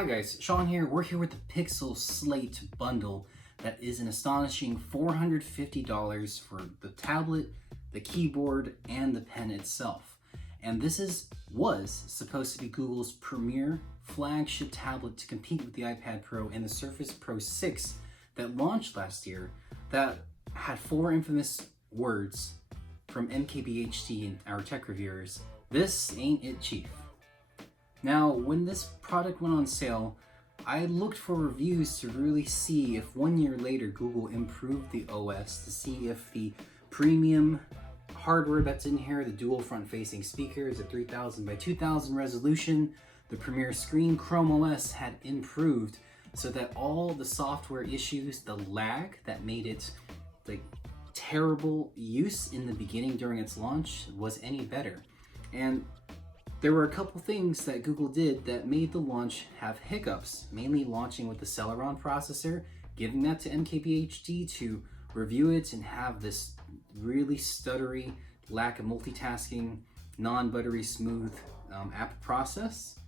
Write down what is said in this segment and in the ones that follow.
Hi guys, Sean here. We're here with the Pixel Slate bundle that is an astonishing $450 for the tablet, the keyboard, and the pen itself. And this was supposed to be Google's premier flagship tablet to compete with the iPad Pro and the Surface Pro 6 that launched last year, that had four infamous words from MKBHD and our tech reviewers: "This ain't it, chief." Now, when this product went on sale, I looked for reviews to really see if 1 year later Google improved the OS, to see if the premium hardware that's in here, the dual front-facing speakers at 3000 by 2000 resolution, the premier screen, Chrome OS had improved so that all the software issues, the lag that made it like terrible use in the beginning during its launch, was any better. And there were a couple things that Google did that made the launch have hiccups, mainly launching with the Celeron processor, giving that to MKBHD to review it and have this really stuttery, lack of multitasking, non-buttery smooth app process,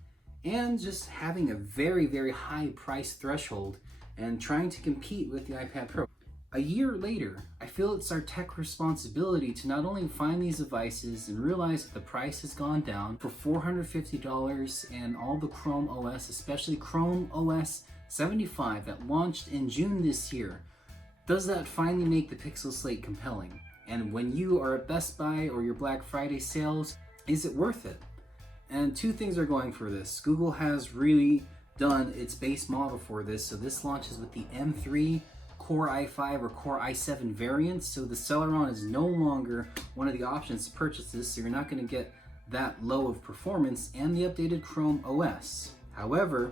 and just having a very, very high price threshold and trying to compete with the iPad Pro. A year later, I feel it's our tech responsibility to not only find these devices and realize that the price has gone down for $450, and all the Chrome OS, especially Chrome OS 75 that launched in June this year. Does that finally make the Pixel Slate compelling? And when you are at Best Buy or your Black Friday sales, is it worth it? And two things are going for this. Google has really done its base model for this, so this launches with the M3 Core i5 or Core i7 variants, so the Celeron is no longer one of the options to purchase this, so you're not going to get that low of performance, and the updated Chrome OS. However,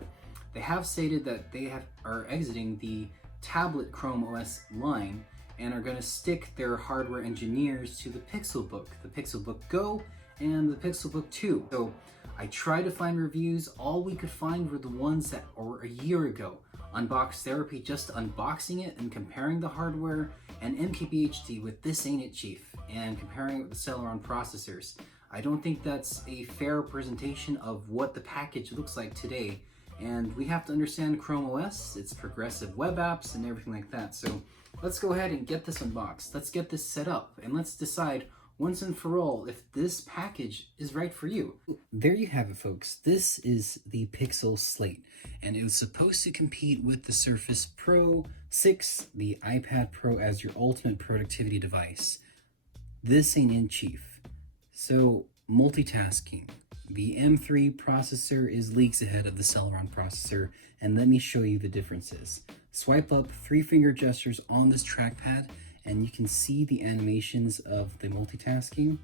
they have stated that they are exiting the tablet Chrome OS line and are going to stick their hardware engineers to the Pixelbook, the Pixelbook Go, and the Pixelbook 2. So I tried to find reviews. All we could find were the ones that were a year ago. Unbox Therapy just unboxing it and comparing the hardware, and MKBHD with "This ain't it, chief," and comparing it with the Celeron processors. I don't think that's a fair representation of what the package looks like today. And we have to understand Chrome OS, its progressive web apps, and everything like that. So let's go ahead and get this unboxed. Let's get this set up, and let's decide once and for all if this package is right for you. There you have it, folks. This is the Pixel Slate, and it was supposed to compete with the Surface Pro 6, the iPad Pro, as your ultimate productivity device. This ain't in, chief. So, multitasking. The M3 processor is leagues ahead of the Celeron processor, and let me show you the differences. Swipe up, 3-finger gestures on this trackpad, and you can see the animations of the multitasking,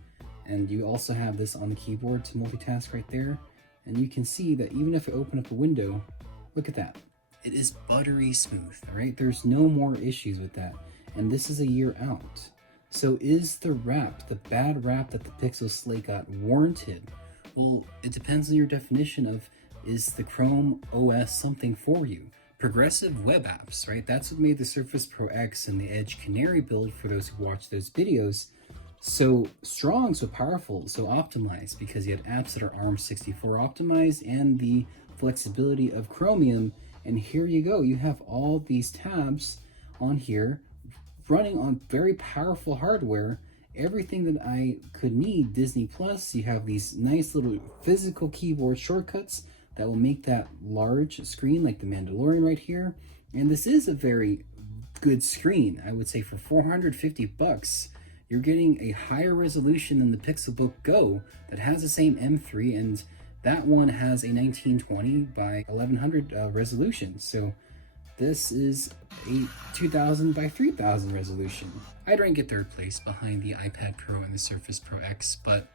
and you also have this on the keyboard to multitask right there. And you can see that even if I open up a window, look at that. It is buttery smooth, all right? There's no more issues with that, and this is a year out. So is the bad rap that the Pixel Slate got, warranted? Well, it depends on your definition of, is the Chrome OS something for you? Progressive web apps, right? That's what made the Surface Pro X and the Edge Canary build, for those who watch those videos, so strong, so powerful, so optimized, because you had apps that are ARM64 optimized and the flexibility of Chromium. And here you go, you have all these tabs on here running on very powerful hardware, everything that I could need. Disney Plus, you have these nice little physical keyboard shortcuts that will make that large screen like the Mandalorian right here. And this is a very good screen. I would say for $450, you're getting a higher resolution than the Pixelbook Go that has the same M3, and that one has a 1920 by 1100 resolution. So this is a 2000 by 3000 resolution. I'd rank it third place behind the iPad Pro and the Surface Pro X, but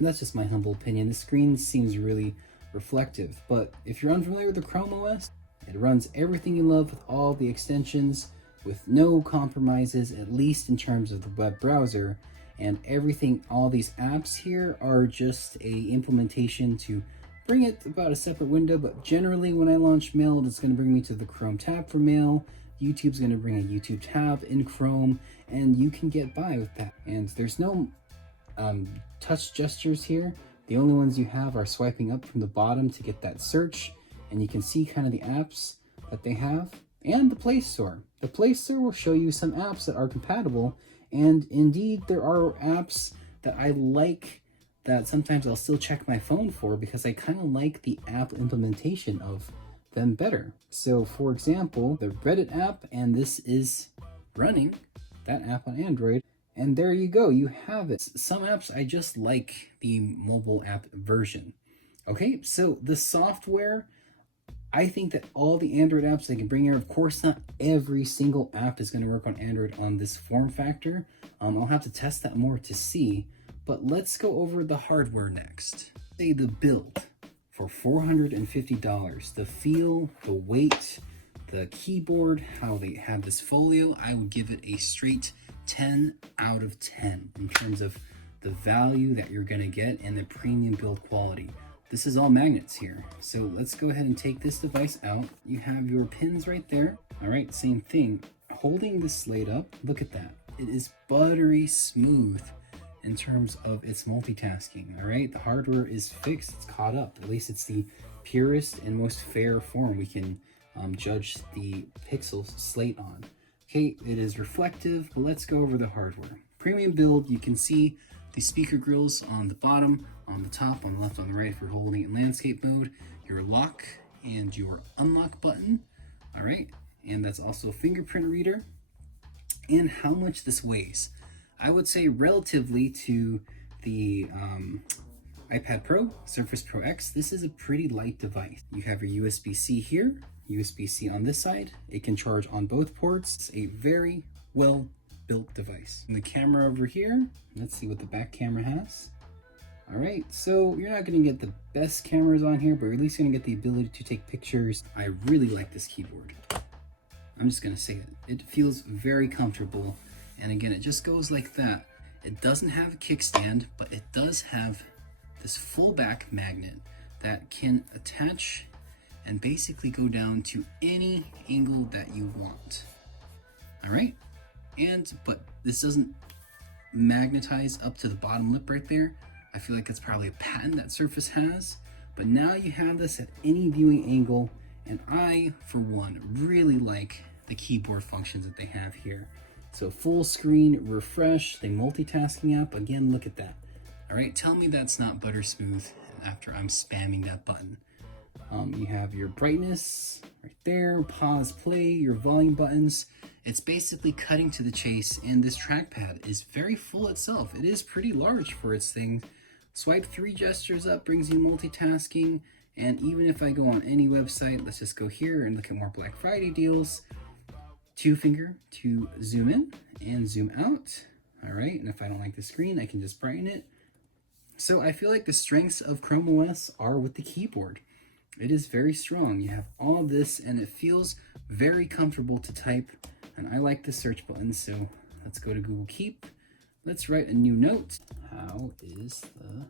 that's just my humble opinion. The screen seems really reflective, but if you're unfamiliar with the Chrome OS, it runs everything you love with all the extensions with no compromises, at least in terms of the web browser, and everything. All these apps here are just a implementation to bring it about a separate window, but generally when I launch Mail, it's going to bring me to the Chrome tab for Mail. YouTube's going to bring a YouTube tab in Chrome, and you can get by with that. And there's no touch gestures here. The only ones you have are swiping up from the bottom to get that search, and you can see kind of the apps that they have, and the Play Store. The Play Store will show you some apps that are compatible, and indeed there are apps that I like that sometimes I'll still check my phone for because I kind of like the app implementation of them better. So for example, the Reddit app, and this is running that app on Android, and there you go, you have it. Some apps I just like the mobile app version. Okay, so the software, I think that all the Android apps they can bring here, of course not every single app is going to work on Android on this form factor. I'll have to test that more to see, but let's go over the hardware next. Say the build for $450, the feel, the weight, the keyboard, how they have this folio, I would give it a straight 10 out of 10 in terms of the value that you're gonna get and the premium build quality. This is all magnets here. So let's go ahead and take this device out. You have your pins right there. All right, same thing. Holding the Slate up, look at that. It is buttery smooth in terms of its multitasking, all right? The hardware is fixed, it's caught up. At least it's the purest and most fair form we can judge the Pixel Slate on. Okay, it is reflective, but let's go over the hardware. Premium build, you can see the speaker grills on the bottom, on the top, on the left, on the right if you're holding it in landscape mode, your lock and your unlock button, all right? And that's also a fingerprint reader. And how much this weighs. I would say relatively to the iPad Pro, Surface Pro X, this is a pretty light device. You have your USB-C here, USB-C on this side. It can charge on both ports. It's a very well built device. And the camera over here, let's see what the back camera has. All right, so you're not gonna get the best cameras on here, but you're at least gonna get the ability to take pictures. I really like this keyboard. I'm just gonna say it. It feels very comfortable. And again, it just goes like that. It doesn't have a kickstand, but it does have this full back magnet that can attach and basically go down to any angle that you want. All right, but this doesn't magnetize up to the bottom lip right there. I feel like it's probably a patent that Surface has, but now you have this at any viewing angle, and I, for one, really like the keyboard functions that they have here. So full screen refresh, the multitasking app, again, look at that. All right, tell me that's not butter smooth after I'm spamming that button. You have your brightness right there, pause, play, your volume buttons. It's basically cutting to the chase, and this trackpad is very full itself. It is pretty large for its thing. Swipe 3 gestures up brings you multitasking, and even if I go on any website, let's just go here and look at more Black Friday deals. 2 finger to zoom in and zoom out. All right, and if I don't like the screen, I can just brighten it. So I feel like the strengths of Chrome OS are with the keyboard. It is very strong. You have all this, and it feels very comfortable to type, and I like the search button, so let's go to Google Keep. Let's write a new note. How is the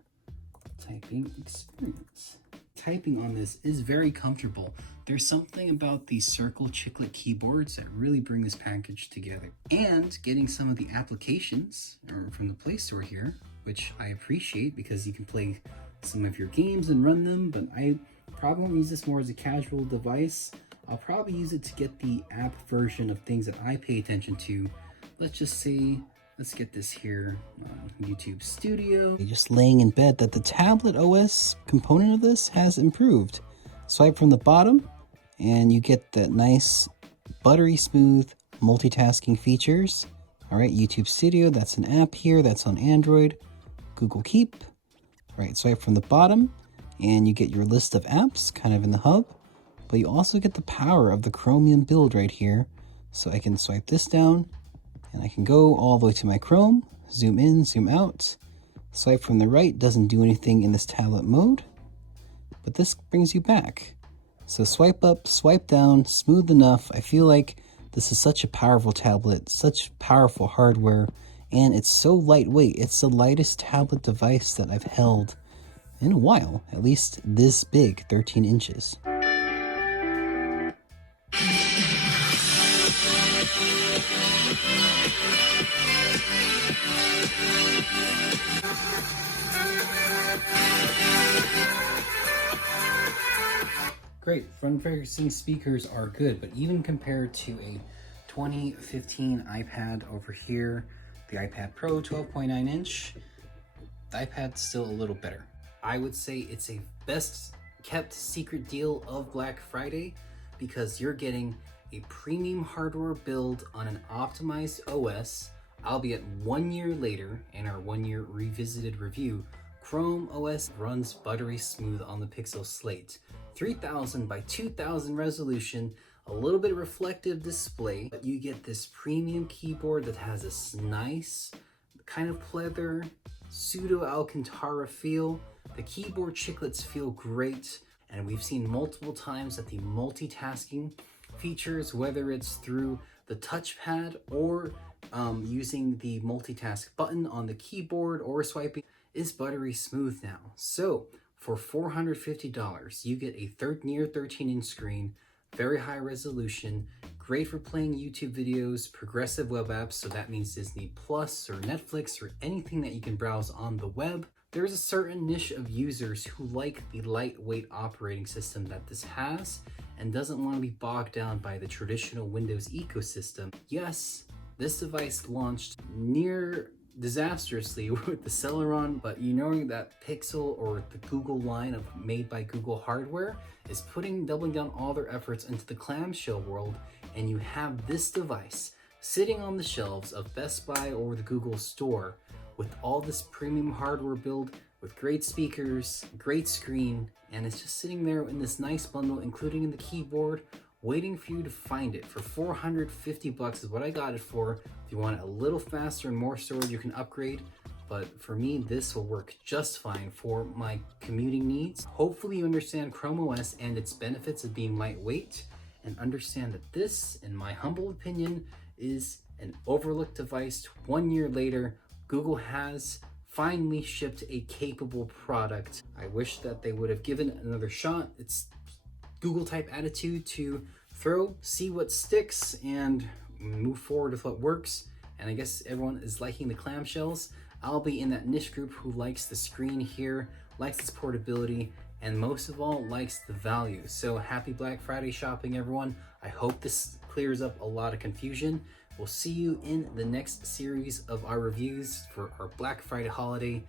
typing experience? Typing on this is very comfortable. There's something about these circle chiclet keyboards that really bring this package together. And getting some of the applications from the Play Store here, which I appreciate because you can play some of your games and run them, but I probably won't use this more as a casual device. I'll probably use it to get the app version of things that I pay attention to. Let's just say, let's get this here, YouTube Studio. Just laying in bed that the tablet OS component of this has improved. Swipe from the bottom and you get that nice buttery smooth multitasking features. All right, YouTube Studio, that's an app here, that's on Android. Google Keep. All right, swipe from the bottom and you get your list of apps kind of in the hub, but you also get the power of the Chromium build right here. So I can swipe this down and I can go all the way to my Chrome, zoom in, zoom out. Swipe from the right doesn't do anything in this tablet mode, but this brings you back. So swipe up, swipe down, smooth enough. I feel like this is such a powerful tablet, such powerful hardware, and it's so lightweight. It's the lightest tablet device that I've held in a while, at least this big, 13 inches. Great, front-facing speakers are good, but even compared to a 2015 iPad over here, the iPad Pro 12.9 inch, the iPad's still a little better. I would say it's a best kept secret deal of Black Friday because you're getting a premium hardware build on an optimized OS, albeit 1 year later. In our 1 year revisited review, Chrome OS runs buttery smooth on the Pixel Slate. 3000 by 2000 resolution, a little bit reflective display, but you get this premium keyboard that has this nice kind of pleather, pseudo Alcantara feel. The keyboard chiclets feel great, and we've seen multiple times that the multitasking features, whether it's through the touchpad or using the multitask button on the keyboard or swiping, is buttery smooth now. So for $450, you get a near 13-inch screen, very high resolution, great for playing YouTube videos, progressive web apps, so that means Disney Plus or Netflix or anything that you can browse on the web. There's a certain niche of users who like the lightweight operating system that this has and doesn't want to be bogged down by the traditional Windows ecosystem. Yes, this device launched near disastrously with the Celeron, but you knowing that Pixel or the Google line of made by Google hardware is doubling down all their efforts into the clamshell world, and you have this device sitting on the shelves of Best Buy or the Google store with all this premium hardware build with great speakers, great screen, and it's just sitting there in this nice bundle, including in the keyboard, waiting for you to find it. For $450 is what I got it for. If you want it a little faster and more storage, you can upgrade. But for me, this will work just fine for my commuting needs. Hopefully you understand Chrome OS and its benefits of being lightweight, and understand that this, in my humble opinion, is an overlooked device. 1 year later, Google has finally shipped a capable product. I wish that they would have given another shot. It's Google type attitude to see what sticks and move forward with what works. And I guess everyone is liking the clamshells. I'll be in that niche group who likes the screen here, likes its portability, and most of all likes the value. So happy Black Friday shopping, everyone. I hope this clears up a lot of confusion. We'll see you in the next series of our reviews for our Black Friday holiday.